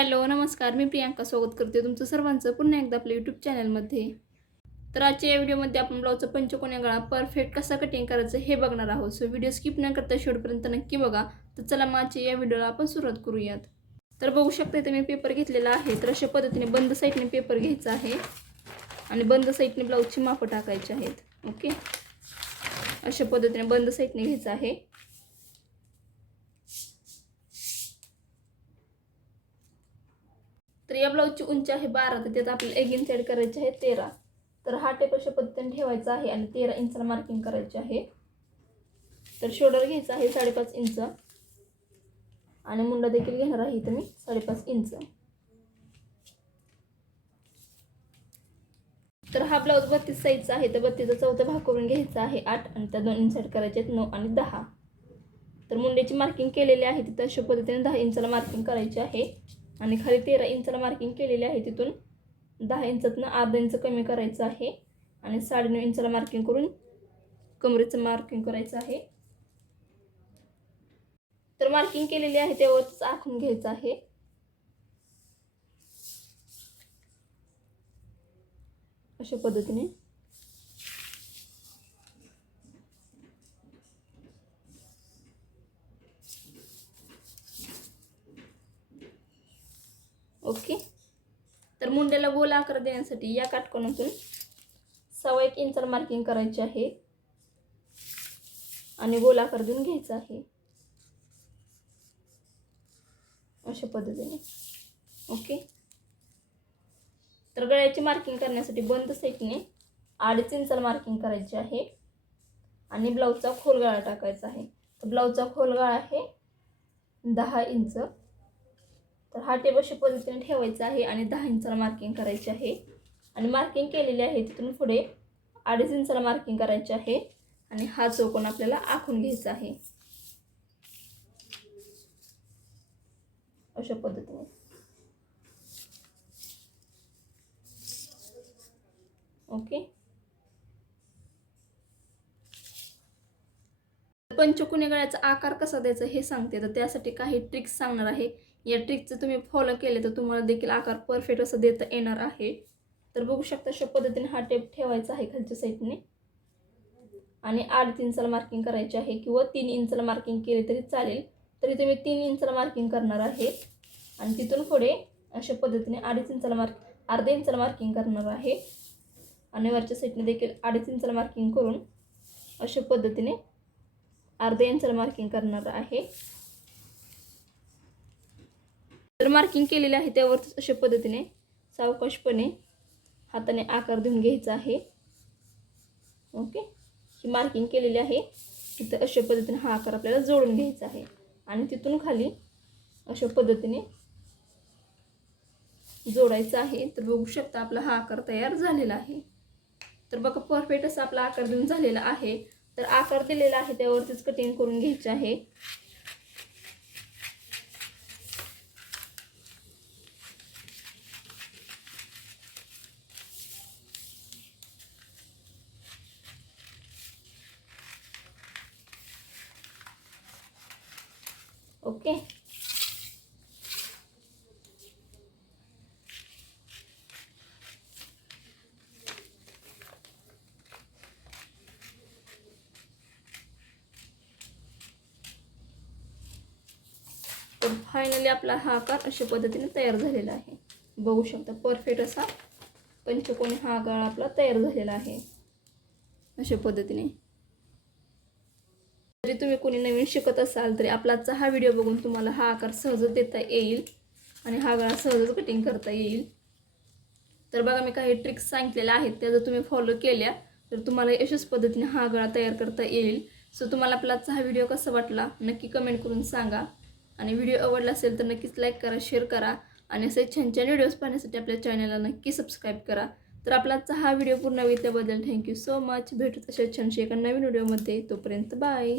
Hello नमस्कार. मी प्रियांका स्वागत करते तुमचं सर्वांचं पुन्हा एकदा आपल्या यूट्यूब चॅनलमध्ये तर आजच्या या व्हिडिओमध्ये आपण ब्लाऊजचं पंचकोन्या गळा परफेक्ट कसा कटिंग करायचं हे बघणार आहोत. सो व्हिडिओ स्किप न करता शेवटपर्यंत नक्की बघा. तर चला माझ्या या व्हिडिओला आपण सुरुवात करूयात. तर बघू शकता इथे मी पेपर घेतलेला आहे. तर अशा पद्धतीने बंद साईडने पेपर घ्यायचा आहे. आणि बंद साईडने ब्लाऊजची मापं टाकायची आहेत. ओके अशा पद्धतीने बंद साईडने घ्यायचं आहे. तर या ब्लाऊजची उंची आहे बारा तर त्यात आपल्याला एक इंच ॲड करायचे आहे तेरा. तर हा टेप अशा पद्धतीने ठेवायचा आहे आणि तेरा इंचला मार्किंग करायचे आहे. तर शोल्डर घ्यायचा आहे साडेपाच इंच. आणि मुंडा देखील घेणार आहे इथं मी साडेपाच इंच. तर हा ब्लाऊज बत्तीस साईजचा आहे तर बत्तीसचा चौथा भाग करून घ्यायचा आहे आठ आणि त्या दोन इंच ॲड करायचे आहेत नऊ आणि दहा. तर मुंड्याची मार्किंग केलेली आहे तिथं अशा पद्धतीने दहा इंचाला मार्किंग करायची आहे. आणि खाली तेरा इंचाला मार्किंग केलेली आहे तिथून. दहा इंचातनं अर्धा इंच कमी करायचं आहे. आणि साडेनऊ इंचाला मार्किंग करून कमरेचं मार्किंग करायचं आहे. तर मार्किंग केलेली आहे त्यावरच आखून घ्यायचं आहे. अशा पद्धतीने. ओके. तर मुंड्याला गोल आकार देण्यासाठी या काटकोनातून सव्वा एक इंच मार्किंग करायची आहे. आणि गोल आकार देऊन घ्यायचा आहे. अशा पद्धतीने. ओके. तर गळ्याची मार्किंग करण्यासाठी बंद साईडने अडीच इंच मार्किंग करायची आहे. आणि ब्लाऊजचा खोल गळा टाकायचा आहे. तर ब्लाऊजचा खोल गळा आहे दहा इंच. तर हा टेबल अशा पद्धतीने ठेवायचा आहे आणि दहा इंचाला मार्किंग करायचे आहे. आणि मार्किंग केलेली आहे तिथून पुढे अडीच इंचाला मार्किंग करायचे आहे. आणि हा चौकोन आपल्याला आखून घ्यायचा आहे. अशा पद्धतीने. ओके. पंचकुनी गळ्याचा आकार कसा द्यायचा हे सांगते. तर त्यासाठी काही ट्रिक्स सांगणार आहे. या ट्रिकचं तुम्ही फॉलो केले तर तुम्हाला देखील आकार परफेक्ट असं देता येणार आहे. तर बघू शकता अशा पद्धतीने हा टेप ठेवायचा आहे खालच्या साईडने आणि आठ इंचाला मार्किंग करायचे आहे किंवा तीन इंचाला मार्किंग केले तरी चालेल. तरी तुम्ही तीन इंचाला मार्किंग करणार आहे. आणि तिथून पुढे अशा पद्धतीने अडीच इंचाला मार्क अर्ध्या इंचाला मार्किंग करणार आहे. आणि वरच्या साईडने देखील अडीच इंचाला मार्किंग करून अशा पद्धतीने अर्ध्या इंचाला मार्किंग करणार आहे. तर मार्किंग केलेले आहे त्यावरच अशा पद्धतीने सावकाशपणे हाताने आकार देऊन घ्यायचा आहे. ओके ही मार्किंग केलेली आहे. तिथं अशा पद्धतीने हा आकार आपल्याला जोडून घ्यायचा आहे. आणि तिथून खाली अशा पद्धतीने जोडायचा आहे. तर बघू शकता आपला हा आकार तयार झालेला आहे. तर बघा परफेक्ट असा आपला आकार देऊन झालेला आहे. तर आकार दिलेला आहे त्यावरतीच कटिंग करून घ्यायचे आहे. ओके? तर फायनली आपला हा आकार अशा पद्धतीने तयार झालेला आहे. बघू शकता परफेक्ट असा पंचकोनी हा आकार आपला तयार झालेला आहे. अशा पद्धतीने. जरी तुम्ही कोणी नवीन शिकत असाल तरी आपला आजचा हा व्हिडिओ बघून तुम्हाला हा आकार सहजच देता येईल आणि हा गळा सहजच कटिंग करता येईल. तर बघा मी काही ट्रिक्स सांगितलेल्या आहेत त्या जर तुम्ही फॉलो केल्या तर तुम्हाला अशाच पद्धतीने हा गळा तयार करता येईल. सो तुम्हाला आपला आजचा हा व्हिडिओ कसा वाटला नक्की कमेंट करून सांगा. आणि व्हिडिओ आवडला असेल तर नक्कीच लाईक करा शेअर करा. आणि असे छान छान व्हिडिओज पाहण्यासाठी आपल्या चॅनलला नक्की सबस्क्राईब करा. तर आपला आजचा हा व्हिडिओ पूर्ण बघितल्याबद्दल थँक्यू सो मच भेटू तशा छानशी एका नवीन व्हिडिओमध्ये. तोपर्यंत बाय